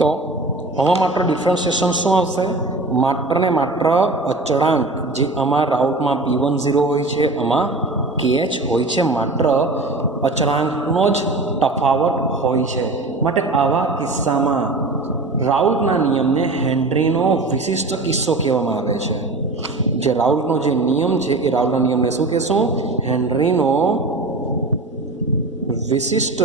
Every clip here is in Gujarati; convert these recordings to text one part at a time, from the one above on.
तो आमां मात्र डिफरन्शिएशन शुं आवशे? मात्र ने मात्र अचळांक जे आमां राउटमां P10 होय छे आमां KH होय छे, मात्र अचळांकनो ज तफावत होय छे। माटे आवा किस्सामां राउल्टना नियमने हेनरीनो विशिष्ट किस्सो कहेवामां आवे छे। जे राउल्टनो जे नियम छे ए राउल्टना नियमने शुं कहेशुं? हेनरीनो विशिष्ट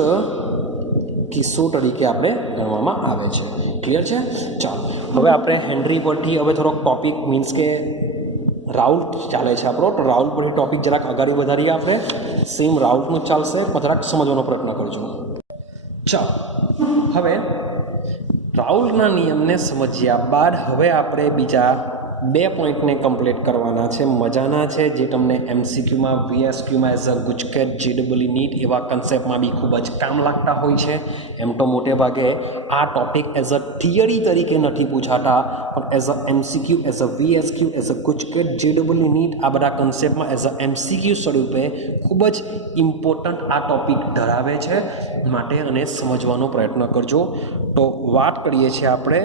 किस्सो तरीके આપણે ગણવામાં આવે છે। ક્લિયર છે? ચાલો હવે આપણે હેનરી પરથી હવે થોડોક ટોપિક મીન્સ કે રાઉલ્ટ ચાલે છે આપણો, તો રાઉલ્ટ પરથી ટોપિક જરાક આગળ વધારીએ આપણે। સેમ રાઉલ્ટનું ચાલશે પણ જરાક સમજવાનો પ્રયત્ન કરજો। ચાલો હવે રાઉલ્ટના નિયમને સમજ્યા બાદ હવે આપણે બીજા બે પોઈન્ટને કમ્પ્લીટ કરવાના છે, મજાના છે, જે તમને MCQમાં VSQમાં as a GUJCET JEE NEET એવા કન્સેપ્ટમાં બી ખૂબ જ કામ લાગતા હોય છે। એમ તો મોટે ભાગે આ ટોપિક એઝ અ થિયરી તરીકે નથી પૂછાતા, પણ as a MCQ, as a VSQ, as a GUJCET JEE NEET આ બધા કન્સેપ્ટમાં એઝ અ MCQ સ્વરૂપે ખૂબ જ ઇમ્પોર્ટન્ટ આ ટોપિક ધરાવે છે, માટે અને સમજવાનો પ્રયત્ન કરજો। તો વાત કરીએ છીએ આપણે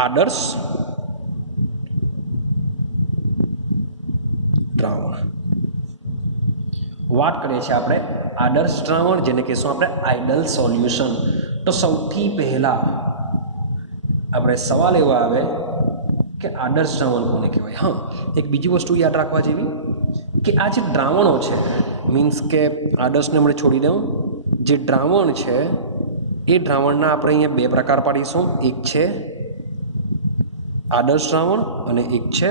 आदर्श द्रावण। बात करिए छे आपणे आदर्श द्रावण, जेने कहीशुं आपणे आइडल सोल्यूशन। तो सौथी पहला आपणे सवाल एवो आवे के आदर्श द्रावण कोने कहेवाय? हाँ, एक बीजी वस्तु याद राखवा जेवी के आ जे द्रावणो छे मीन्स के आदर्शने हमणे छोड़ी दऊं, जे द्रावण छे ए द्रावणना आपणे अहींया बे प्रकार पाडीशुं। एक छे आदर्श द्रावण અને એક છે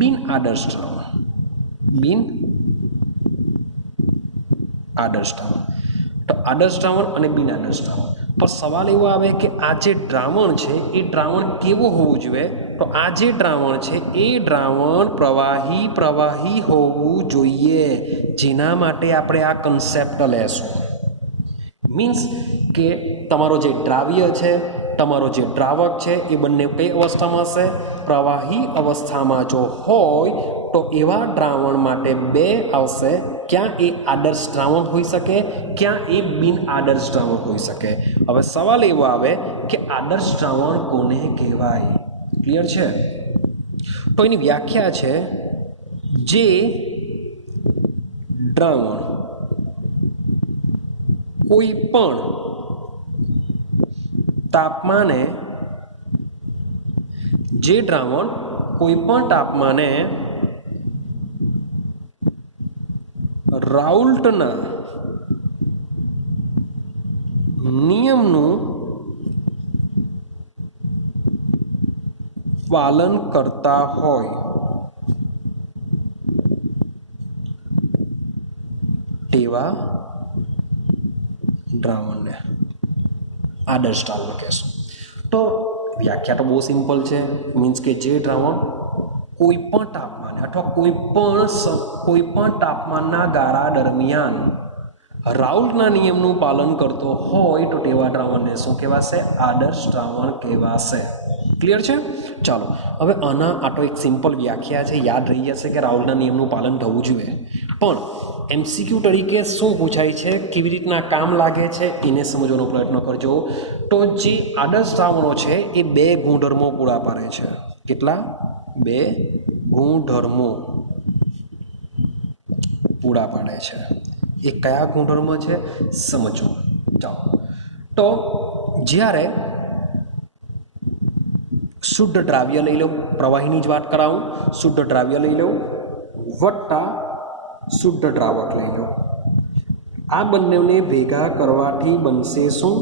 બિન આદર્શ દ્રાવણ। બિન આદર્શ દ્રાવણ, તો આદર્શ દ્રાવણ અને બિન આદર્શ દ્રાવણ। પણ સવાલ એવો આવે કે આ જે દ્રાવણ છે એ દ્રાવણ કેવું હોવું જોઈએ? તો આ જે દ્રાવણ છે એ દ્રાવણ પ્રવાહી હોવું જોઈએ, જેના માટે આપણે આ કન્સેપ્ટ લેશું। મીન્સ કે તમારો જે દ્રાવ્ય છે, તમારો જે દ્રાવક છે એ બંને કઈ અવસ્થામાં હશે? પ્રવાહી અવસ્થામાં જો હોય તો એવા દ્રાવણ માટે બે આવશે, ક્યાં એ આદર્શ દ્રાવણ હોઈ શકે, ક્યાં એ બિન આદર્શ દ્રાવણ હોઈ શકે। હવે સવાલ એવો આવે કે આદર્શ દ્રાવણ કોને કહેવાય? ક્લિયર છે? તો એની વ્યાખ્યા છે જે દ્રાવણ કોઈ પણ तापमाने, जे द्रावण कोईपण तापमाने राउल्टना नियमનું पालन करता होय तेवा द्रावणने आदर्श द्रावण कहेशुं। तो व्याख्या तो बहुत सिंपल है, मीन्स के जे द्रावण कोईपण तापमाने अथवा कोईपण तापमानना गाळा दरमियान राउल्टना नियमનું पालन करतो होय तो तेवा द्रावणने शुं कहेवाशे? आदर्श द्रावण कहेवाशे। क्लियर है? चलो हवे आना आ तो एक सिंपल व्याख्या है, याद रही जशे के राउल्टना नियमનું पालन थवुं जोईए। पण MCQ तरीके शू पूछाय छे, केवी रीतना काम लागे छे एने समजવાનો प्रयत्न करजो। तो जे आदर्श द्रावणो छे ए बे गुणधर्मो पूरा पाडे छे। केटला? बे गुणधर्मो पूरा पाडे छे। ए कया गुणधर्म छे समजो। चालो तो ज्यारे शुद्ध द्राव्य लई लो, प्रवाहीनी ज वात करावुं, शुद्ध द्राव्य लई लो वत्ता शुद्ध द्रावक लई लो, आ बंनेने भेगा करवाथी बनशे शुं?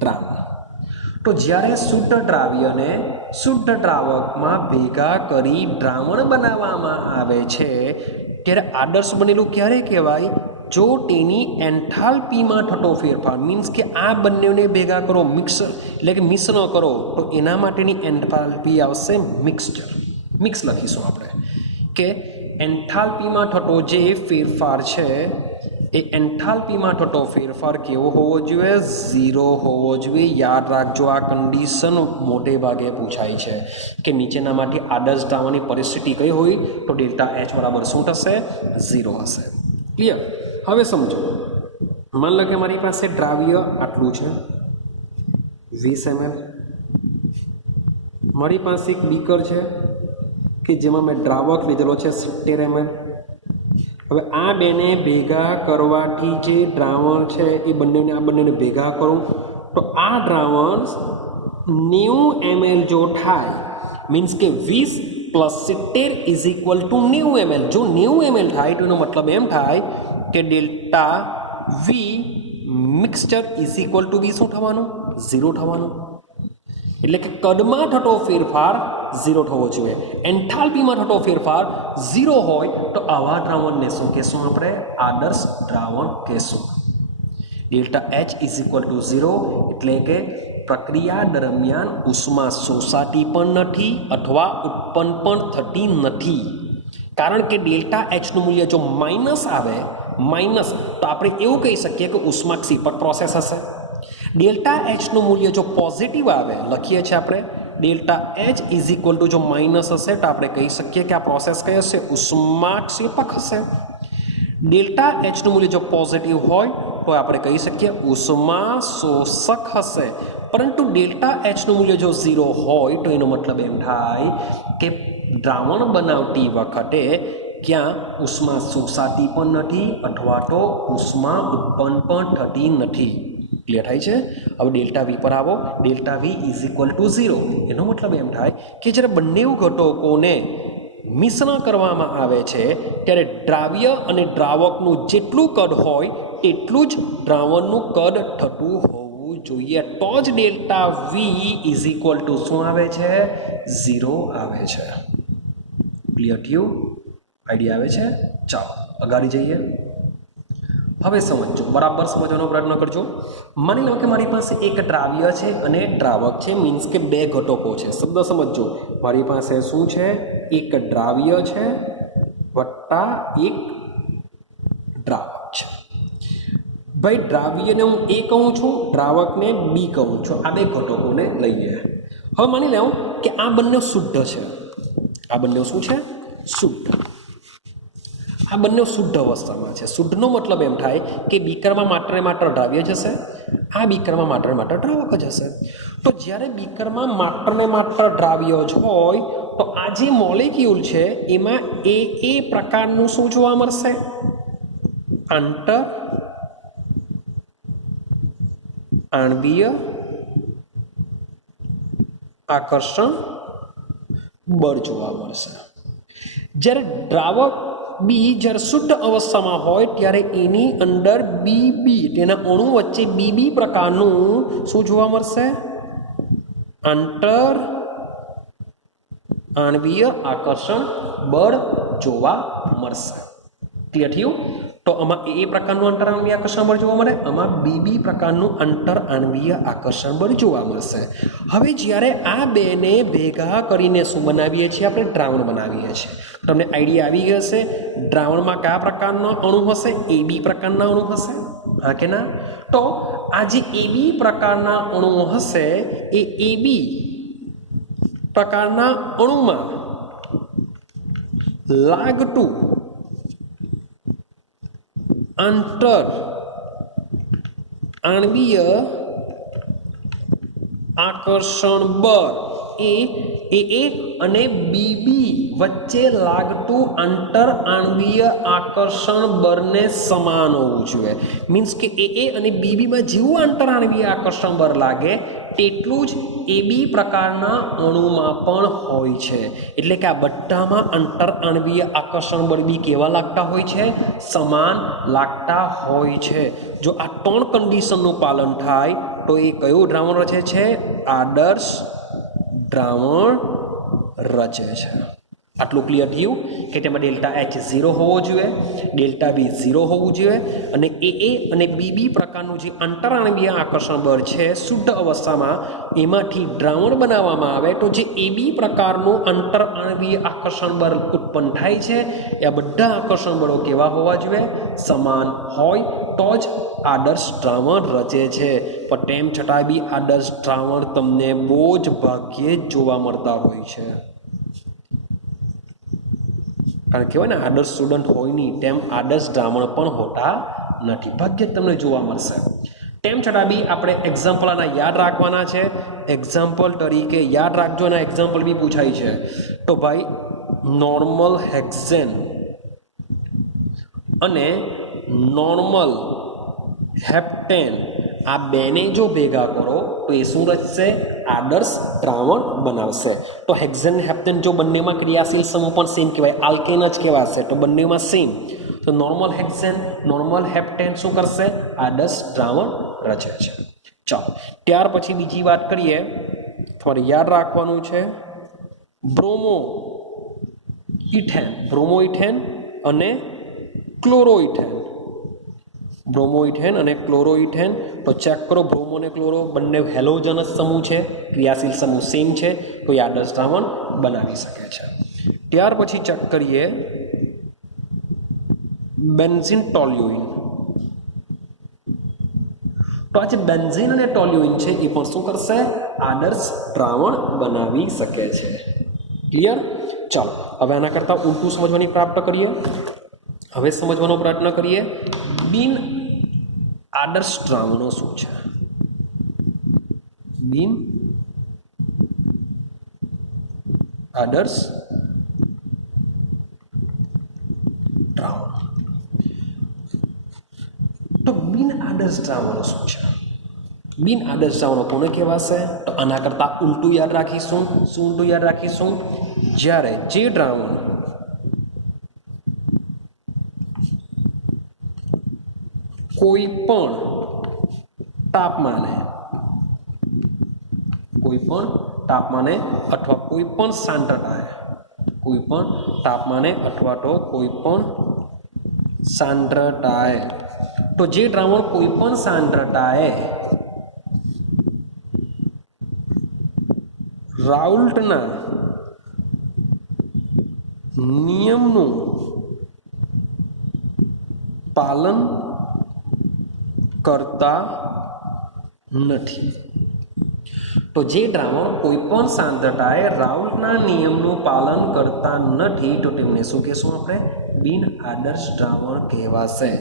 द्रावण। तो ज्यारे शुद्ध द्राव्यने शुद्ध द्रावकमां भेगा करी द्रावण बनाववामां आवे छे त्यारे आदर्श बनेલું क्यारे कहेवाय? जो तेनी एंथाल्पीमां थतो फेरफार, मीन्स के आ बंनेने भेगा करो, मिक्स એટલે કે મિશ્ર કરો તો એના માટેની એન્થાલ્પી આવશે મિક્સચર। મિક્સ લખીશું આપણે કે एंथाल्पीमां थतो जे फेरफार छे ए एंथाल्पीमां थतो फेरफार केवो होवो जोईए? 0 होवो जोईए। याद राखजो, आ कंडीशन मोटे भागे पूछाय छे के नीचेनामांथी आदर्श द्रावणनी परिस्थिति कई होय तो डेल्टा H बराबर शुं थशे? 0 हशे। क्लियर? हवे समझो मान लो कि हमारी पास द्राव्य आटलू है 20 ml, मारी पास एक बीकर है कि जेमा मैं द्रावक लीधेलो है 70 ml। हवे आ बेने भेगा करवाथी जे द्रावण है ए बंनेने आ बंनेने भेगा करूं तो आ द्रावण 90 ml जो थाय मीन्स के 20 + 70 = 90 ml। जो 90 ml थाय तो एनो मतलब एम थाय के डेल्टा V मिक्सचर = V शुं थवानुं 0 थवानुं। એટલે કે કદમાં થતો ફેરફાર 0 થવો જોઈએ। એન્થાલ્પીમાં થતો ફેરફાર 0 હોય તો આવા દ્રાવણને શું કહેશું આપણે આદર્શ દ્રાવણ કહેશું। ડેલ્ટા H = 0 એટલે કે પ્રક્રિયા દરમિયાન ઉષ્મા શોષાતી પણ નથી અથવા ઉત્પન્ન પણ થતી નથી। કારણ કે ડેલ્ટા H નું મૂલ્ય જો માઇનસ આવે માઇનસ તો આપણે એવું કહી શકીએ કે ઉષ્મા ક્ષેપક પ્રોસેસ હશે। डेल्टा एच નું મૂલ્ય જો પોઝિટિવ આવે લખીએ છીએ આપણે डेल्टा एच = જો માઇનસ હશે તો આપણે કહી શકીએ કે આ પ્રોસેસ કઈ હશે ઉષ્માક્ષેપક હશે। डेल्टा एच નું મૂલ્ય જો પોઝિટિવ હોય તો આપણે કહી શકીએ ઉષ્મા શોષક હશે। પરંતુ डेल्टा एच નું મૂલ્ય જો 0 હોય તો એનો મતલબ એમ થાય કે દ્રાવણ બનાવતી વખતે ક્યાં ઉષ્મા શોષાતી પણ નથી અથવા તો ઉષ્મા ઉત્પન્ન પણ થતી નથી। क्लियर थाय छे। अब डेल्टा V पर आवो डेल्टा V = 0 एनो मतलब एम थाय कि ज्यारे बंने घटकोने मिश्रण करवामां आवे छे त्यारे द्राव्य अने द्रावकनुं जेटलुं कद होय तेटलुं ज द्रावणनुं कद थतुं होवुं जोईए तो ज डेल्टा V = शुं आवे छे 0 आवे छे। क्लियर थयुं आइडिया आवे छे। चलो अगाड़ी जईए। हवे समझो बराबर समझવાનો प्रयत्न करजो। मानी लो कि मारी पास एक द्राव्य है अने द्रावक है मीन्स के बे घटको है। शब्द समझो मारी पास शू है एक द्राव्य है वत्ता एक द्रावक है। भाई द्राव्य ने हूँ ए कहूँ छूँ द्रावक ने बी कहूँ छूँ आ बे घटको ने लईए। हवे मानी लो कि आ बंने शुद्ध है आ बंने शू है शुद्ध आ बंने शुद्ध अवस्था में है। शुद्ध नो मतलब एम थाय कि बीकर में मात्र ने मात्र द्राव्य जशे आ बीकर में मात्र ने मात्र द्रावक ज हशे। तो ज्यारे बीकर में मात्र ने मात्र द्राव्य ज होय तो आ जे मोलेक्यूल छे एमां ए प्रकारनुं शुं जोवा मळशे आंतर आणवीय आकर्षण बळ जोवा मळशे। ज्यारे द्रावक बी जर शुद्ध अवस्था में होय त्यारे एनी अंदर बीबी तेना अणु वच्चे बीबी प्रकारनुं शुं जोवा मळशे आंतर आणवीय आकर्षण बळ जोवा मळशे। क्लियर थयुं। तो आमां ए प्रकारनुं आंतर आणवीय आकर्षण बळ जोवा मळे आमां बीबी प्रकारनुं आंतर आणवीय आकर्षण बळ जोवा मळशे। हवे ज्यारे आ बेने भेगा करीने शुं बनावीए छीए आपणे द्रावण बनावीए छीए। तमने आइडिया आवी गयो हशे द्रावण में क्या प्रकारना अणु हशे ए बी प्रकारना अणु हशे हाँ के ना। तो आ जे ए बी प्रकारना अणु हशे ए बी प्रकारना अणु में लागतुं आंतर आणवीय आकर्षण बळ ए अने बीबी वच्चे लागतुं आंतर आणवीय आकर्षण बळने समान होवुं जोईए। मीन्स के ए अने बीबी में जेवुं आंतर आणवीय आकर्षण बळ लागे तेटલું જ એબી પ્રકારના અણુમાં પણ હોય છે। એટલે કે આ બધામાં આંતર આણવીય આકર્ષણ બળ બી કેવા લાગતા હોય છે સમાન લાગતા હોય છે। જો આ ત્રણ કન્ડિશનનું પાલન થાય તો એ કયું દ્રાવણ રચે છે આદર્શ દ્રાવણ રચે છે। આટલું ક્લિયર થયું કે તેમાં डेल्टा H 0 હોવો જોઈએ डेल्टा V 0 હોવું જોઈએ અને એ અને BB પ્રકારનું જે આંતરાણવીય આકર્ષણ બળ છે શુદ્ધ અવસ્થામાં એમાંથી દ્રાવણ બનાવવામાં આવે તો જે AB પ્રકારનું આંતરાણવીય આકર્ષણ બળ ઉત્પન્ન થાય છે એ બધા આકર્ષણ બળો કેવા હોવા જોઈએ સમાન હોય તો જ આદર્શ દ્રાવણ રચે છે। પણ તેમ છતાં બી આદર્શ દ્રાવણ તમને બહુ જ ભાગ્યે જ જોવા મળતા હોય છે। कारण कहवाय ने आदर्श स्टूडंट होय नहीं तेम आदर्श द्रावण पण होता નથી, ભાગ્યે જ તમને જોવા મળશે. તેમ છતાં બી આપણે એક્ઝામ્પલ આના યાદ રાખવાના છે. એક્ઝામ્પલ તરીકે યાદ રાખજો, એના એક્ઝામ્પલ બી પૂછાય છે. તો ભાઈ નોર્મલ હેક્ઝેન અને નોર્મલ હેપ્ટેન આ બેને જો ભેગા કરો તો એ શું રચશે? આદર્શ દ્રાવણ બનાવશે. તો હેક્ઝેન હેપ્ટેન જો બંનેમાં ક્રિયાશીલ સમૂહ પણ સેમ કહેવાય, આલ્કેન જ કહેવાશે, તો બંનેમાં સેમ. તો નોર્મલ હેક્ઝેન નોર્મલ હેપ્ટેન શું કરશે? આદર્શ દ્રાવણ રચે છે. ચાલો ત્યાર પછી બીજી વાત કરીએ, તમારે યાદ રાખવાનું છે બ્રોમો ઇથેન અને ક્લોરોઇથેન. બ્રોમોઇથેન અને ક્લોરોઇથેન, તો ચેક કરો બ્રોમો અને ક્લોરો બંને હેલોજનસ સમૂહ છે, ક્રિયાશીલ સમૂહ સેમ છે, તો એ આદર્શ દ્રાવણ બનાવી શકે છે. ત્યાર પછી ચેક કરીએ બેન્ઝીન ટોલ્યુઇન. તો આ જે બેન્ઝીન અને ટોલ્યુઇન છે એ પણ શું કરશે? આદર્શ દ્રાવણ બનાવી શકે છે. ક્લિયર? ચાલો હવે આના કરતાં ઉલટું સમજવાની પ્રાપ્ત કરીએ. હવે સમજવાનો પ્રયત્ન કરીએ બિન આદર્શ દ્રાવણો શું છે. બિન આદર્શ દ્રાવણો. તો બિન આદર્શ દ્રાવણો શું છે? બિન આદર્શ દ્રાવણો કોને કહેવાશે? તો આના કરતાં ઉલટું યાદ રાખીશું. શું ઉલટું યાદ રાખીશું? જ્યારે જે દ્રાવણ કોઈ પણ તાપમાને અથવા કોઈ પણ સાંદ્રતાએ તો જે દ્રાવણ કોઈ પણ સાંદ્રતાએ રાઉલ્ટના નિયમનું પાલન કરતા નથી. તો જે દ્રાવણ કોઈ પણ સાંદ્રતાએ રાઉલ્ટના નિયમનું પાલન કરતા નથી તો તેમને શું કહેશું? આપણે બિન આદર્શ દ્રાવણ કહેવાશે.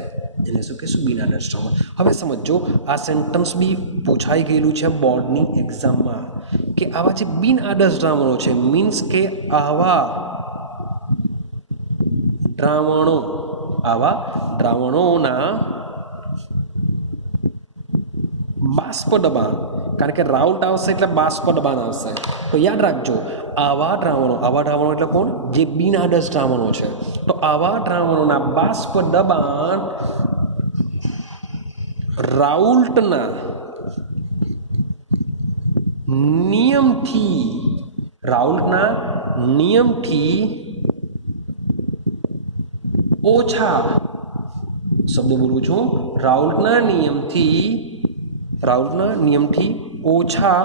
એને શું કહેશું? બિન આદર્શ દ્રાવણ. હવે સમજો આ સેન્ટન્સ બી પૂછાઈ ગયેલું છે બોર્ડની એક્ઝામમાં કે આવા જે બિન આદર્શ દ્રાવણો છે મીન્સ કે આવા દ્રાવણોના બાષ્પ દબાણ, કારણ કે રાઉલ્ટ આવશે એટલે બાષ્પ દબાણ આવશે, તો યાદ રાખજો આવા દ્રાવણો એટલે કોણ? જે બિન આદર્શ દ્રાવણો છે. તો આવા દ્રાવણોના બાષ્પ દબાણ રાઉલ્ટના નિયમથી ઓછા, શબ્દ બોલું છું, રાઉલ્ટના નિયમથી ઓછા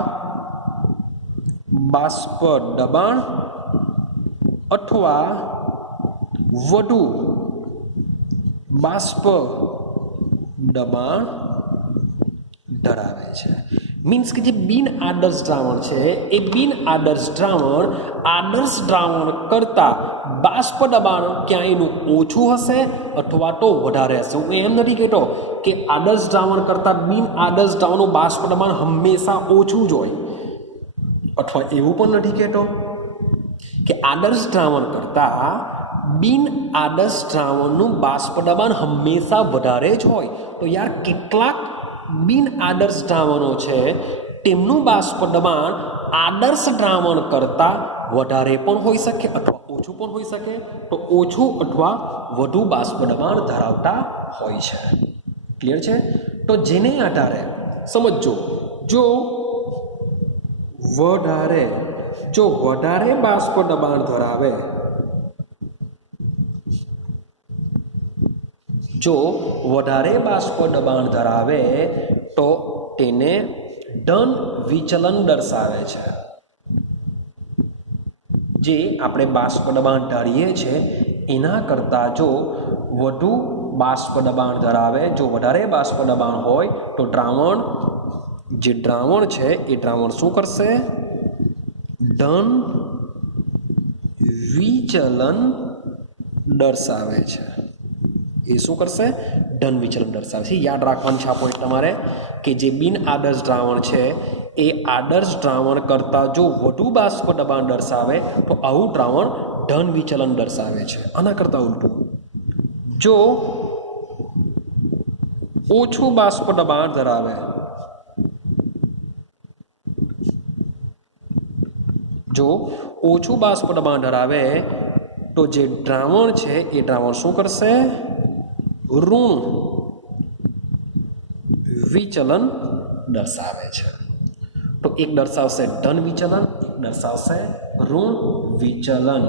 બાષ્પ દબાણ અથવા વધુ બાષ્પ દબાણ ધરાવે છે. મીન્સ કે જે બિન આદર્શ દ્રાવણ છે એ બિન આદર્શ દ્રાવણ આદર્શ દ્રાવણ કરતાં બાષ્પ દબાણ ક્યાં એનું ઓછું હશે અથવા તો વધારે હશે. હું એમ નથી કહેતો કે આદર્શ દ્રાવણ કરતાં બિન આદર્શ દ્રાવણનું બાષ્પ દબાણ હંમેશા ઓછું જ હોય, અથવા એવું પણ નથી કહેતો કે આદર્શ દ્રાવણ કરતાં બિન આદર્શ દ્રાવણનું બાષ્પ દબાણ હંમેશા વધારે જ હોય. તો યાર કેટલાક બિન આદર્શ દ્રાવણો છે તેમનું બાષ્પ દબાણ આદર્શ દ્રાવણ કરતાં વધારે પણ હોઈ શકે અથવા ઓછું પણ હોઈ શકે. તો ઓછું અથવા વધુ બાષ્પ દબાણ ધરાવતા હોય છે. ક્લિયર છે? તો જેને આધારે સમજો જો વધારે બાષ્પ દબાણ ધરાવે, તો તેને ડન વિચલન દર્શાવે છે. જે આપણે બાષ્પ દબાણ ધારીએ છીએ એના કરતાં જો વધુ બાષ્પ દબાણ ધરાવે, જો વધારે બાષ્પ દબાણ હોય તો દ્રાવણ છે એ દ્રાવણ શું કરશે? ડન વિચલન દર્શાવે છે. એ શું કરશે? ધન વિચલન દર્શાવે છે. યાદ રાખવાનું છે આ પોઈન્ટ તમારે કે જે બિન આદર્શ દ્રાવણ છે એ આદર્શ દ્રાવણ કરતાં જો વધુ બાષ્પ દબાણ દર્શાવે તો આવું દ્રાવણ ધન વિચલન દર્શાવે છે. આના કરતાં ઉલટું જો ઓછું બાષ્પ દબાણ ધરાવે તો જે દ્રાવણ છે એ દ્રાવણ શું કરશે? ઋણ વિચલન દર્શાવે છે. તો એક દર્શાવશે ધન વિચલન, એક દર્શાવશે ઋણ વિચલન.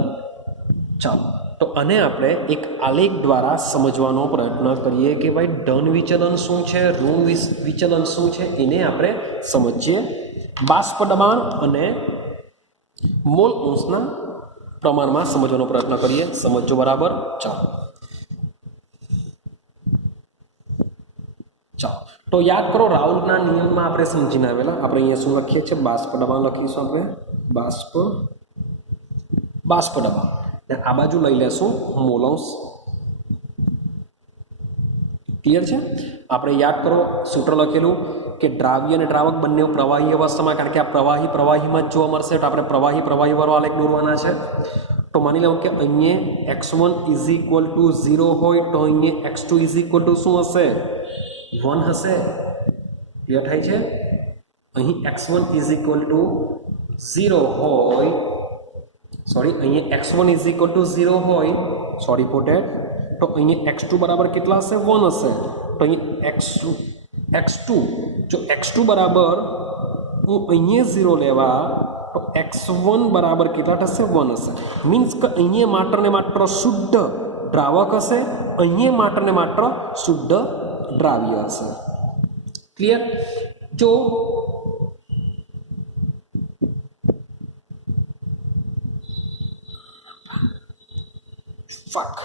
ચાલો, તો આને આપણે એક આલેખ દ્વારા સમજવાનો પ્રયત્ન કરીએ કે ભાઈ ધન વિચલન શું છે, ઋણ વિચલન શું છે, એને આપણે સમજીએ. બાષ્પ દબાણ અને મોલ અંશના પ્રમાણમાં સમજવાનો પ્રયત્ન કરીએ. સમજો બરાબર. ચાલો તો યાદ કરો, રાઉલ્ટના નિયમમાં આપણે સમજીને આવેલા. આપણે અહીંયા શું લખીએ છીએ? બાષ્પ દબાણ લખીશું આપણે. બાષ્પ દબાણ ને આ બાજુ લઈ લેશું મોલ અંશ. ક્લિયર છે? આપણે યાદ કરો સૂત્ર લખેલું કે દ્રાવ્ય અને દ્રાવક બંને પ્રવાહી અવસ્થામાં, કારણ કે આ પ્રવાહીમાં જ જોવા મળશે, તો આપણે પ્રવાહી વાળો આલેખ દોરવાના છે. તો માની લો કે અહીંયા x1 = 0 હોય તો અહીંયા x2 = શું હશે? 1 હશે. ક્લિયર થાય છે? અહીં x1 = 0 હોય, અહીંયા x1 = 0 હોય, તો અહીંયા x2 બરાબર કેટલા હશે? 1 હશે. તો અહીંયા x2 જો x2 બરાબર હું અહીંયા 0 લેવા તો x1 બરાબર કેટલા થશે? 1 હશે. મીન્સ કે અહીંયા માત્ર ને માત્ર શુદ્ધ દ્રાવક હશે, અહીંયા માત્ર ને માત્ર શુદ્ધ દ્રાવ્ય હશે. ક્લિયર? જો ફક